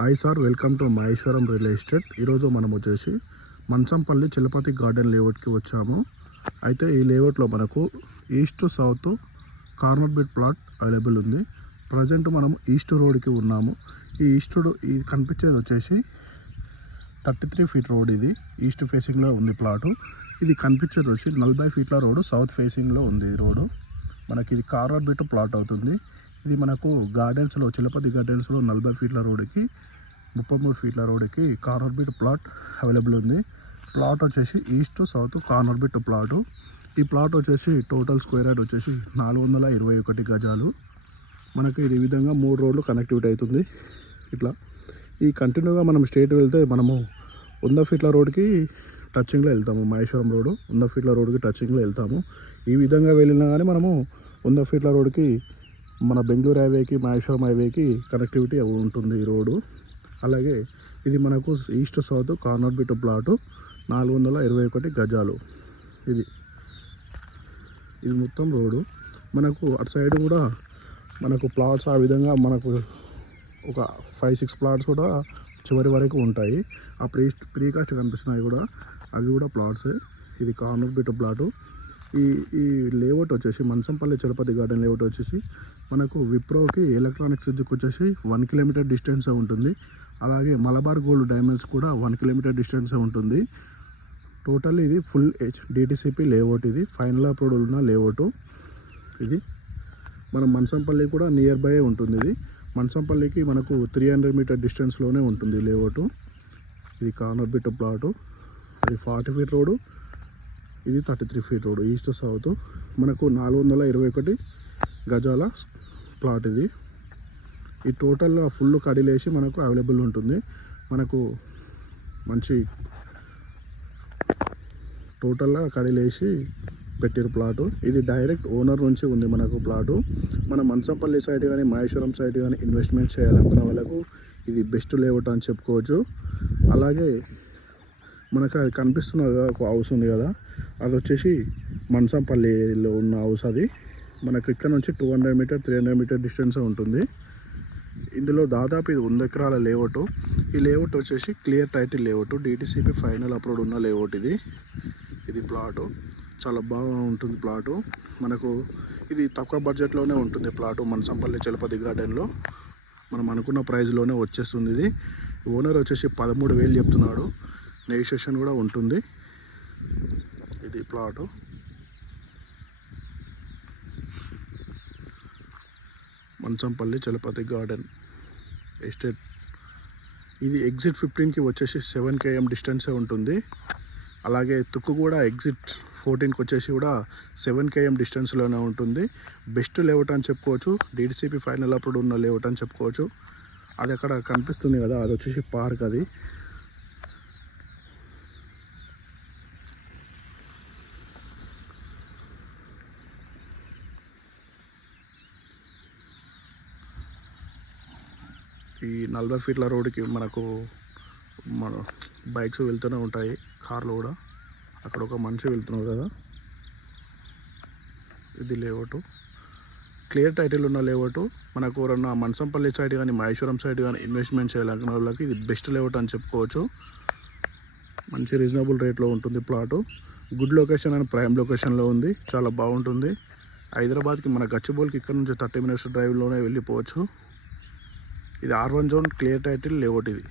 Hi sir, welcome to Maheshwaram real estate. ఈరోజు మనం వచ్చేసి మంచంపల్లి చిలపతి గార్డెన్ లేఅవుట్కి వచ్చాము. అయితే ఈ లేఅవుట్లో మనకు east south corner bit plot available ఉంది. ప్రజెంట్ మనం ఈస్ట్ రోడ్కి ఉన్నాము. ఈ కనిపించేది వచ్చేసి 33 ఫీట్ రోడ్. ఇది ఈస్ట్ ఫేసింగ్లో ఉంది ప్లాటు. ఇది కనిపించేది వచ్చి 40 ఫీట్ల రోడ్డు సౌత్ ఫేసింగ్లో ఉంది. ఈ రోడ్డు మనకి ఇది కార్నర్ బిట్ ప్లాట్ అవుతుంది. ఇది మనకు గార్డెన్స్లో చిలపతి గార్డెన్స్లో 40 ఫీట్ల రోడ్డుకి 33 ఫీట్ల రోడ్డుకి కార్నర్ బిట్ ప్లాట్ అవైలబుల్ ఉంది. ప్లాట్ వచ్చేసి east south corner bit plot. ఈ ప్లాట్ వచ్చేసి టోటల్ స్క్వేర్ యార్డ్ వచ్చేసి 421 గజాలు. మనకి ఇది విధంగా 3 రోడ్లు కనెక్టివిటీ అవుతుంది. ఇట్లా ఈ కంటిన్యూగా మనం స్ట్రేట్ వెళ్తే మనము 100 ఫీట్ల రోడ్కి టచింగ్లో వెళ్తాము. మహేశ్వరం రోడ్డు 100 ఫీట్ల రోడ్కి టచింగ్లో వెళ్తాము. ఈ విధంగా వెళ్ళినా కానీ మనము 100 ఫీట్ల రోడ్కి మన బెంగళూరు హైవేకి మహేశ్వరం హైవేకి కనెక్టివిటీ ఉంటుంది ఈ రోడ్డు. అలాగే ఇది మనకు east south corner bit plot 421 గజాలు. ఇది మొత్తం రోడ్డు. మనకు అటు సైడ్ కూడా మనకు ప్లాట్స్ ఆ విధంగా మనకు ఒక 5-6 ప్లాట్స్ కూడా చివరి వరకు ఉంటాయి. ఆ ప్రీకాస్ట్ కనిపిస్తున్నాయి కూడా, అవి కూడా ప్లాట్సే. ఇది కార్నర్ బిట్ ప్లాటు. ఈ లేఅవుట్ వచ్చేసి మంచంపల్లి చిలపతి గార్డెన్ లేఅవుట్ వచ్చేసి మనకు విప్రోకి ఎలక్ట్రానిక్స్ సిజ్కి వచ్చేసి 1 కిలోమీటర్ డిస్టెన్స్ ఉంటుంది. అలాగే మలబార్ గోల్డ్ డైమండ్స్ కూడా 1 కిలోమీటర్ డిస్టెన్స్ ఉంటుంది. టోటల్ ఇది ఫుల్ డిటిసిపి లేఅవుట్. ఇది ఫైనల్ అప్రూవల్ ఉన్న లేఅవుట్. ఇది మన మంచంపల్లి కూడా నియర్ బై ఉంటుంది. ఇది మంచంపల్లికి మనకు 300 మీటర్ డిస్టెన్స్లోనే ఉంటుంది లేఅవుట్. ఇది కార్నర్ బిట్ ప్లాటు. అది 40 ఫీట్ రోడ్డు, ఇది 33 ఫీట్ రోడ్. ఈస్ట్ సౌత్ మనకు 421 గజాల ప్లాట్. ఇది ఈ టోటల్గా ఫుల్ కడిలేసి మనకు అవైలబుల్ ఉంటుంది. మనకు మంచి టోటల్గా కడిలేసి పెట్టిరు ప్లాటు. ఇది డైరెక్ట్ ఓనర్ నుంచి ఉంది మనకు ప్లాటు. మన మంచంపల్లి సైడ్ కానీ మహేశ్వరం సైడ్ కానీ ఇన్వెస్ట్మెంట్ చేయాలనుకున్న వాళ్ళకు ఇది బెస్ట్ లేఅవుట్ అని చెప్పుకోవచ్చు. అలాగే మనకు అది కనిపిస్తున్నది కదా, ఒక హౌస్ ఉంది కదా, అది వచ్చేసి మంచంపల్లిలో ఉన్న హౌస్. అది మనకు ఇక్కడ నుంచి 200 మీటర్ 300 మీటర్ డిస్టెన్స్ ఉంటుంది. ఇందులో దాదాపు ఇది 100 ఎకరాల లేఅవుట్. ఈ లేఅవుట్ వచ్చేసి clear title layout, DTCP final approve ఉన్న లేఅవుట్. ఇది ప్లాటు చాలా బాగా ఉంటుంది ప్లాటు. మనకు ఇది తక్కువ బడ్జెట్లోనే ఉంటుంది ప్లాటు. మంచంపల్లి చిలపతి గార్డెన్లో మనం అనుకున్న ప్రైస్లోనే వచ్చేస్తుంది. ఇది ఓనర్ వచ్చేసి 13,000 చెప్తున్నాడు. నెగోషియేషన్ కూడా ఉంటుంది. ఇది ప్లాటు. మంచంపల్లి చిలపతి garden estate. ఇది ఎగ్జిట్ 15కి వచ్చేసి 7 km డిస్టెన్సే ఉంటుంది. అలాగే తుక్కు కూడా ఎగ్జిట్ 14కి వచ్చేసి కూడా 7 km డిస్టెన్స్లోనే ఉంటుంది. బెస్ట్ లేఅవుట్ అని చెప్పుకోవచ్చు. డిటిసిపి ఫైనల్ అప్రూవ్ ఉన్న లేఅవుట్ అని చెప్పుకోవచ్చు. అది అక్కడ కనిపిస్తుంది కదా, అది వచ్చేసి పార్క్. అది ఈ 40 ఫీట్ల రోడ్డుకి మనకు మన బైక్స్ వెళ్తూనే ఉంటాయి, కార్లు కూడా. అక్కడ ఒక మనిషి వెళ్తున్నారు కదా. ఇది లేఅవుట్, క్లియర్ టైటిల్ ఉన్న లేఅవుట్. మనకు ఎవరన్నా మంచంపల్లి సైడ్ కానీ మహేశ్వరం సైడ్ కానీ ఇన్వెస్ట్మెంట్ చేయాలనుకున్న వాళ్ళకి ఇది బెస్ట్ లేఅవుట్ అని చెప్పుకోవచ్చు. మంచి రీజనబుల్ రేట్లో ఉంటుంది plot. Good location and prime లొకేషన్లో ఉంది. చాలా బాగుంటుంది. హైదరాబాద్కి మన గచ్చిబౌలికి ఇక్కడ నుంచి 30 మినిట్స్ డ్రైవ్లోనే వెళ్ళిపోవచ్చు. ఇది R1 zone clear title layout. ఇది